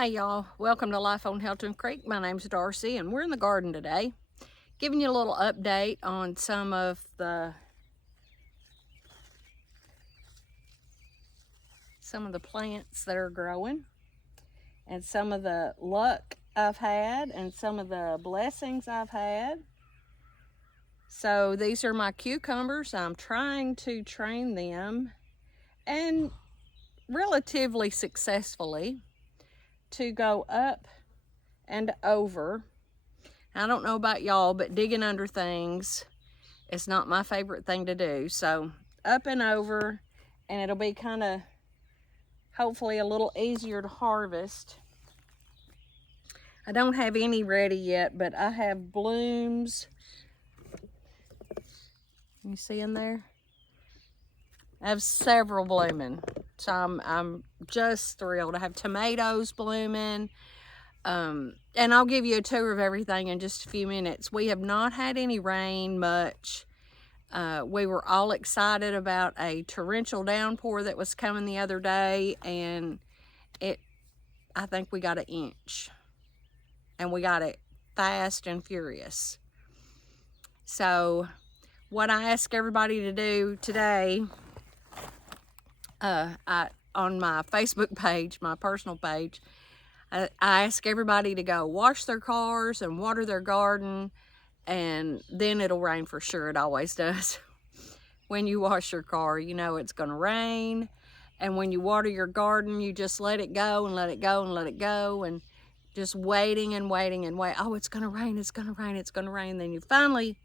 Hey y'all, welcome to Life on Helton Creek. My name's Darcy and we're in the garden today, giving you a little update on some of the plants that are growing and some of the luck I've had and some of the blessings I've had. So these are my cucumbers. I'm trying to train them, and relatively successfully, to go up and over. I don't know about y'all, but digging under things is not my favorite thing to do. So up and over, and it'll be kind of, hopefully, a little easier to harvest. I don't have any ready yet, but I have blooms. You see in there? I have several blooming. So I'm just thrilled. I have tomatoes blooming. And I'll give you a tour of everything in just a few minutes. We have not had any rain much. We were all excited about a torrential downpour that was coming the other day, and I think we got an inch, and we got it fast and furious. So what I ask everybody to do today, on my Facebook page, my personal page, I ask everybody to go wash their cars and water their garden, and then it'll rain for sure. It always does. When you wash your car, you know it's going to rain. And when you water your garden, you just let it go and let it go and let it go, and just waiting and waiting and wait. Oh, it's going to rain, it's going to rain, it's going to rain. Then you finally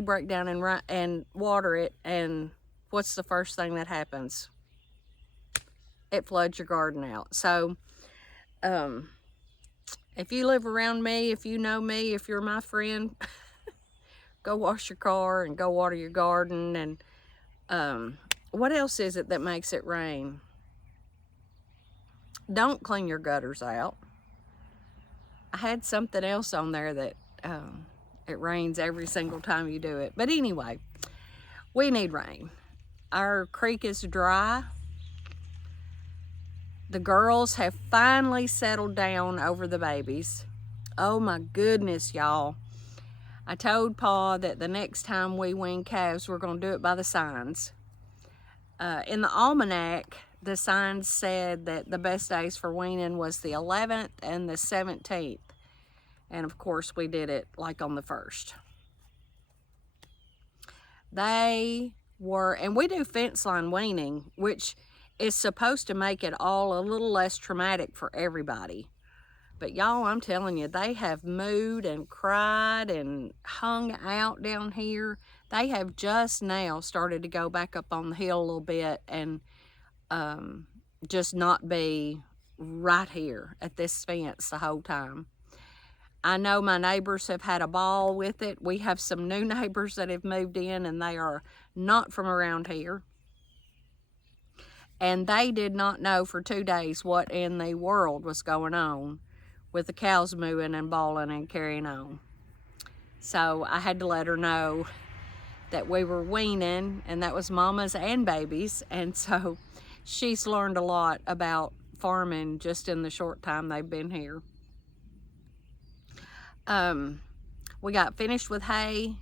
break down and water it, and what's the first thing that happens? It floods your garden out. So if you live around me, if you know me, if you're my friend, go wash your car and go water your garden. And what else is it that makes it rain? Don't clean your gutters out. I had something else on there that it rains every single time you do it. But anyway, we need rain. Our creek is dry. The girls have finally settled down over the babies. Oh my goodness, y'all. I told Pa that the next time we wean calves, we're going to do it by the signs. In the almanac, the signs said that the best days for weaning was the 11th and the 17th. And of course, we did it like on the 1st. They were, and we do fence line weaning, which is supposed to make it all a little less traumatic for everybody. But y'all, I'm telling you, they have mooed and cried and hung out down here. They have just now started to go back up on the hill a little bit and just not be right here at this fence the whole time. I know my neighbors have had a ball with it. We have some new neighbors that have moved in, and they are not from around here. And they did not know for 2 days what in the world was going on with the cows mooing and bawling and carrying on. So I had to let her know that we were weaning, and that was mamas and babies. And so she's learned a lot about farming just in the short time they've been here. We got finished with hay.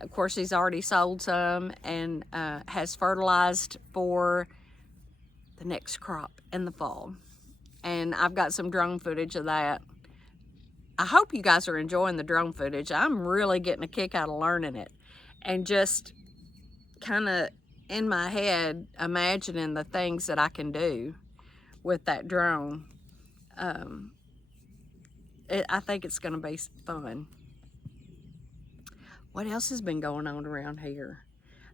Of course, he's already sold some and has fertilized for the next crop in the fall. And I've got some drone footage of that. I hope you guys are enjoying the drone footage. I'm really getting a kick out of learning it and just kind of in my head imagining the things that I can do with that drone. I think it's going to be fun. What else has been going on around here?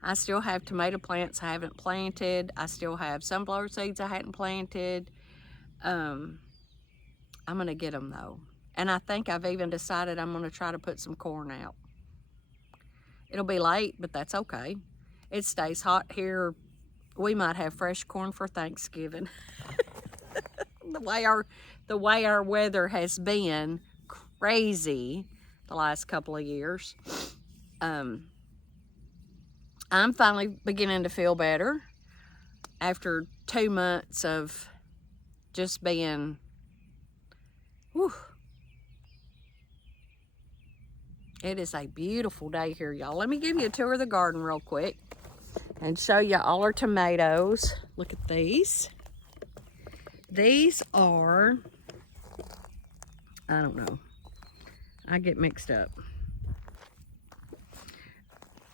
I still have tomato plants I haven't planted. I still have sunflower seeds I hadn't planted. I'm going to get them though. And I think I've even decided I'm going to try to put some corn out. It'll be late, but that's okay. It stays hot here. We might have fresh corn for Thanksgiving. The way our weather has been crazy the last couple of years. I'm finally beginning to feel better after 2 months of just being, whew. It is a beautiful day here, y'all. Let me give you a tour of the garden real quick and show you all our tomatoes. Look at these. These are, I don't know. I get mixed up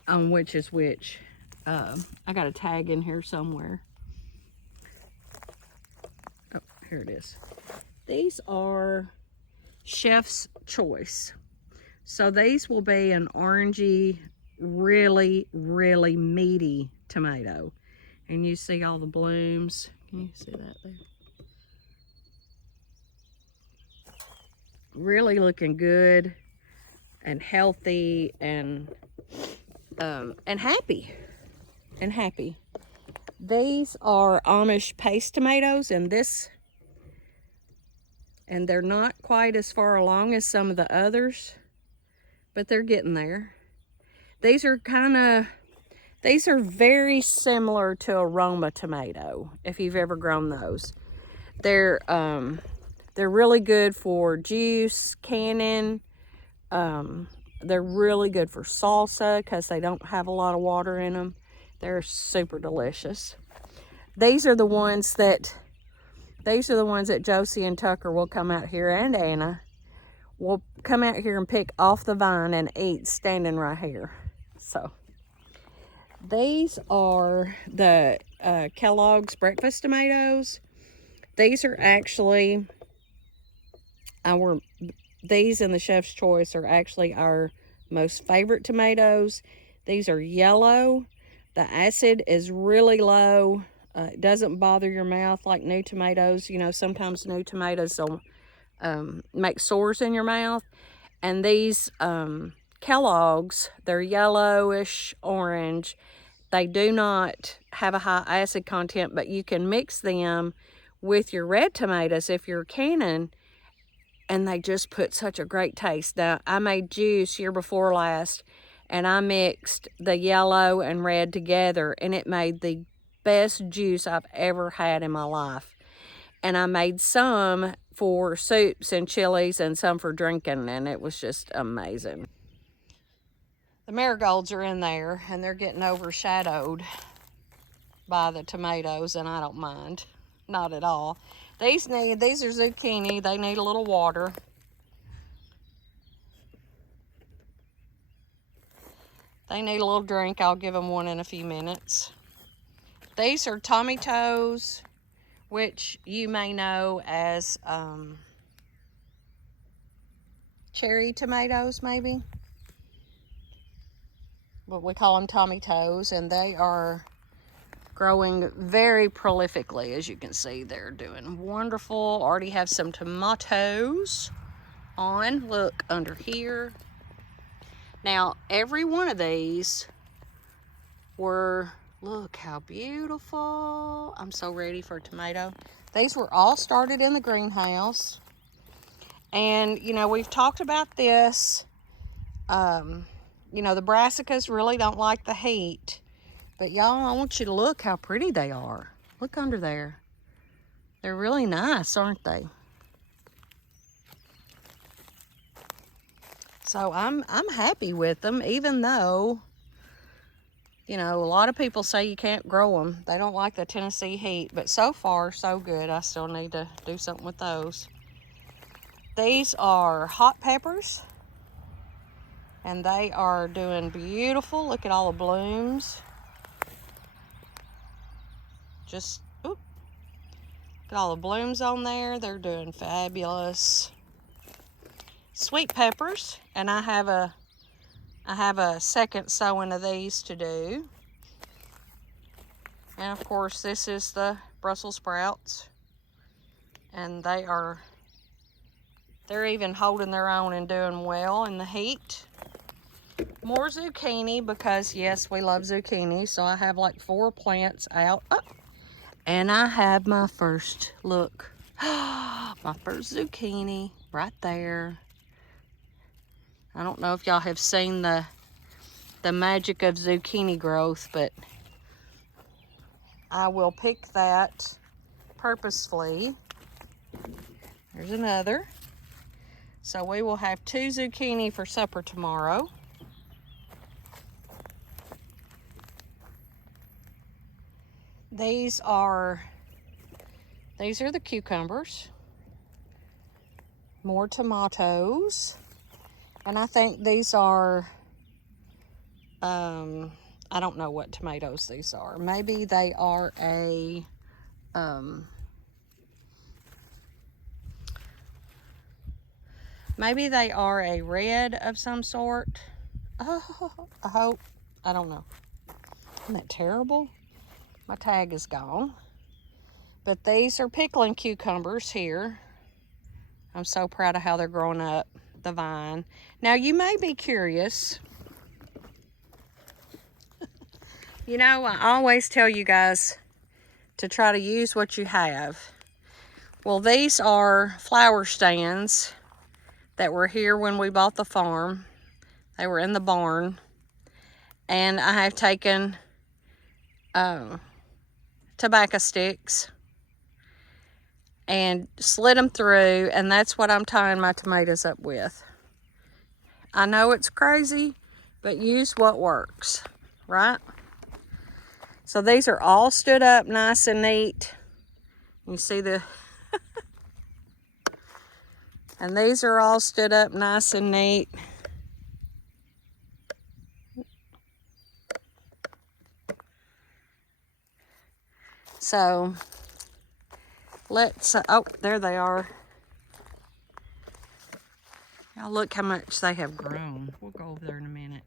on which is which. I got a tag in here somewhere. Oh, here it is. These are Chef's Choice. So these will be an orangey, really, really meaty tomato. And you see all the blooms. Can you see that there? Really looking good and healthy and happy. And happy. These are Amish paste tomatoes, and they're not quite as far along as some of the others, but they're getting there. These are very similar to a Roma tomato, if you've ever grown those. They're really good for juice, canning. They're really good for salsa because they don't have a lot of water in them. They're super delicious. These are the ones that Josie and Tucker will come out here, and Anna will come out here and pick off the vine and eat standing right here. So these are the Kellogg's breakfast tomatoes. These are actually these and the Chef's Choice are actually our most favorite tomatoes. These are yellow. The acid is really low. It doesn't bother your mouth like new tomatoes. You know, sometimes new tomatoes will make sores in your mouth. And these Kellogg's, they're yellowish orange. They do not have a high acid content, but you can mix them with your red tomatoes if you're canning, and they just put such a great taste. Now, I made juice year before last, and I mixed the yellow and red together, and it made the best juice I've ever had in my life. And I made some for soups and chilies and some for drinking, and it was just amazing. The marigolds are in there, and they're getting overshadowed by the tomatoes, and I don't mind. Not at all. These are zucchini. They need a little water. They need a little drink. I'll give them one in a few minutes. These are tomatoes, which you may know as cherry tomatoes, maybe. But we call them tomatoes, and they are growing very prolifically. As you can see, they're doing wonderful. Already have some tomatoes on. Look under here. Now, every one of these were, look how beautiful. I'm so ready for a tomato. These were all started in the greenhouse. And, you know, we've talked about this. You know, the brassicas really don't like the heat. But y'all, I want you to look how pretty they are. Look under there. They're really nice, aren't they? So I'm happy with them, even though, you know, a lot of people say you can't grow them. They don't like the Tennessee heat, but so far, so good. I still need to do something with those. These are hot peppers, and they are doing beautiful. Look at all the blooms. Just, oop. Look at all the blooms on there. They're doing fabulous. Sweet peppers, and I have a second sowing of these to do. And of course, this is the Brussels sprouts, and they're even holding their own and doing well in the heat. More zucchini, because yes, we love zucchini. So I have like 4 plants out. Oh, and I have my first, look, my first zucchini right there. I don't know if y'all have seen the magic of zucchini growth, but I will pick that purposefully There's another. So we will have 2 zucchini for supper tomorrow. These are the cucumbers. More tomatoes. And I think these are, I don't know what tomatoes these are. Maybe they are a, maybe they are a red of some sort. Oh, I hope. I don't know. Isn't that terrible? My tag is gone. But these are pickling cucumbers here. I'm so proud of how they're growing up the vine. Now you may be curious. You know, I always tell you guys to try to use what you have. Well, these are flower stands that were here when we bought the farm. They were in the barn. And I have taken tobacco sticks and slid them through, and that's what I'm tying my tomatoes up with. I know it's crazy, but use what works, right? So these are all stood up nice and neat. You see the, and these are all stood up nice and neat. So let's, oh, there they are. Now look how much they have grown. We'll go over there in a minute.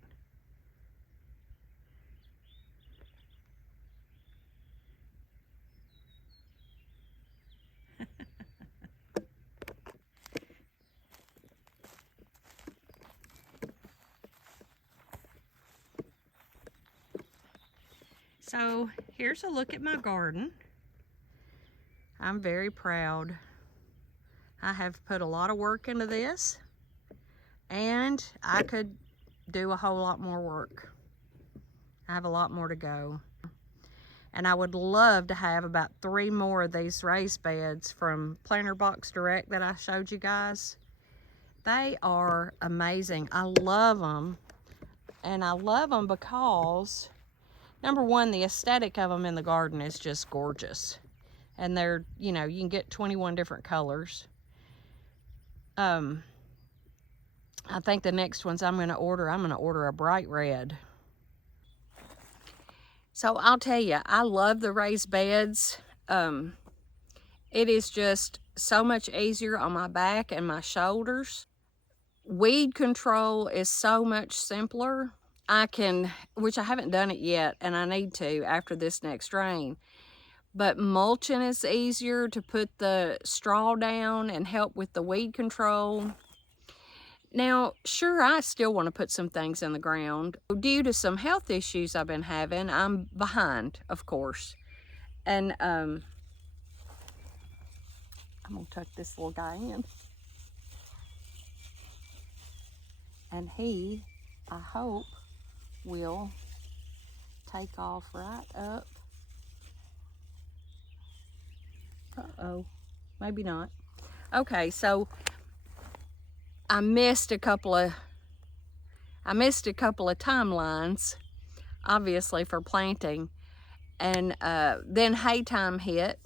So here's a look at my garden. I'm very proud. I have put a lot of work into this, and I could do a whole lot more work. I have a lot more to go. And I would love to have about 3 more of these raised beds from Planter Box Direct that I showed you guys. They are amazing. I love them. And I love them because, number one, the aesthetic of them in the garden is just gorgeous. And they're, you know, you can get 21 different colors. I think the next ones I'm going to order a bright red. So I'll tell you, I love the raised beds. It is just so much easier on my back and my shoulders. Weed control is so much simpler. Which I haven't done it yet, and I need to after this next rain. But mulching is easier, to put the straw down and help with the weed control. Now, sure, I still want to put some things in the ground. Due to some health issues I've been having, I'm behind, of course. And I'm going to tuck this little guy in. And he, I hope, will take off right up. Uh-oh, maybe not. Okay, so I missed a couple of timelines, obviously, for planting. And then hay time hit,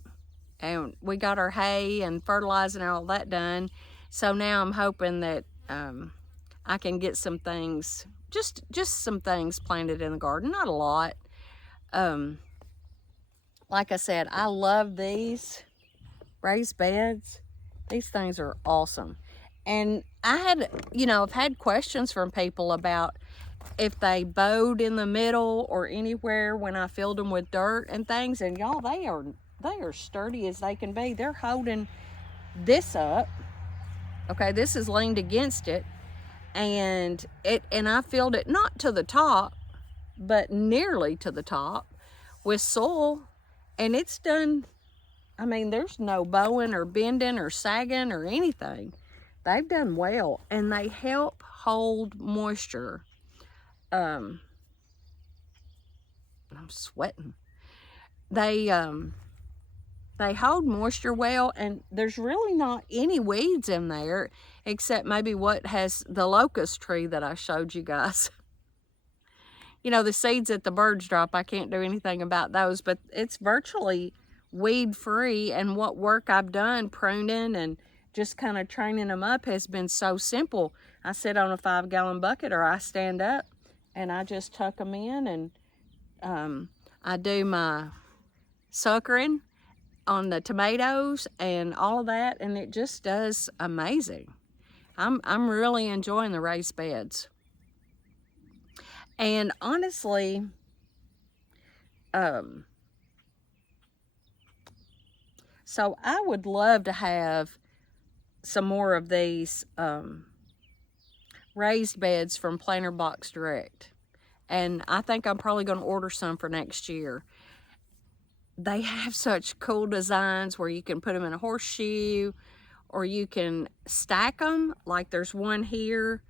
and we got our hay and fertilizing and all that done. So now I'm hoping that I can get some things, just some things planted in the garden, not a lot. Like I said, I love these raised beds. These things are awesome. And I've had questions from people about if they bowed in the middle or anywhere when I filled them with dirt and things. And y'all, they are sturdy as they can be. They're holding this up. Okay, this is leaned against it. And I filled it not to the top, but nearly to the top with soil. And it's done. I mean, there's no bowing or bending or sagging or anything. They've done well, and they help hold moisture. I'm sweating. They They hold moisture well, and there's really not any weeds in there except maybe what has the locust tree that I showed you guys. You know, the seeds that the birds drop, I can't do anything about those, but it's virtually weed free. And what work I've done pruning and just kind of training them up has been so simple. I sit on a 5-gallon bucket, or I stand up and I just tuck them in, and I do my suckering on the tomatoes and all of that, and it just does amazing. I'm really enjoying the raised beds. And honestly, so I would love to have some more of these raised beds from Planter Box Direct. And I think I'm probably going to order some for next year. They have such cool designs where you can put them in a horseshoe, or you can stack them. Like there's one here,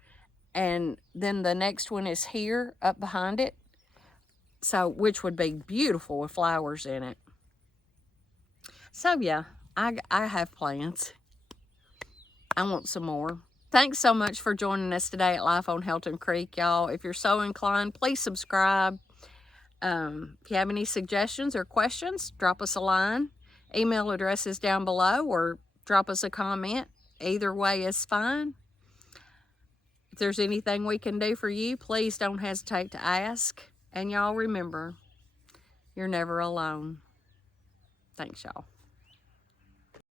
and then the next one is here up behind it. So, which would be beautiful with flowers in it. So yeah, I have plans. I want some more. Thanks so much for joining us today at Life on Helton Creek, y'all. If you're so inclined, please subscribe. If you have any suggestions or questions, drop us a line. Email address is down below, or drop us a comment. Either way is fine. If there's anything we can do for you, please don't hesitate to ask. And y'all remember, you're never alone. Thanks, y'all.